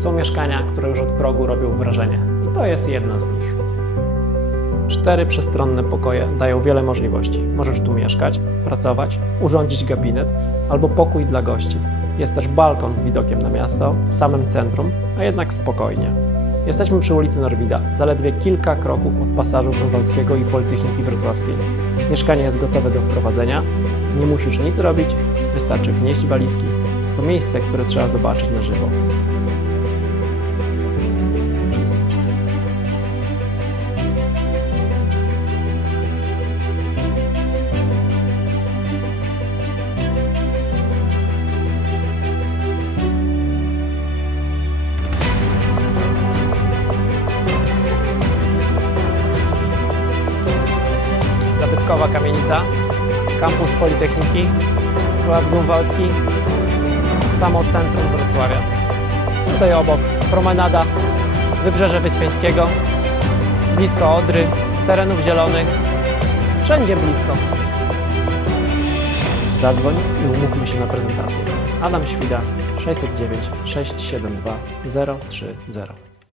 Są mieszkania, które już od progu robią wrażenie i to jest jedno z nich. Cztery przestronne pokoje dają wiele możliwości. Możesz tu mieszkać, pracować, urządzić gabinet albo pokój dla gości. Jest też balkon z widokiem na miasto, w samym centrum, a jednak spokojnie. Jesteśmy przy ulicy Norwida, zaledwie kilka kroków od pasażu Grunwaldzkiego i Politechniki Wrocławskiej. Mieszkanie jest gotowe do wprowadzenia, nie musisz nic robić, wystarczy wnieść walizki. To miejsce, które trzeba zobaczyć na żywo. Zabytkowa kamienica, kampus Politechniki, Plac Grunwaldzki, samo centrum Wrocławia. Tutaj obok promenada, wybrzeże Wyspiańskiego, blisko Odry, terenów zielonych, wszędzie blisko. Zadzwoń i umówmy się na prezentację. Adam Świda 609 672 030.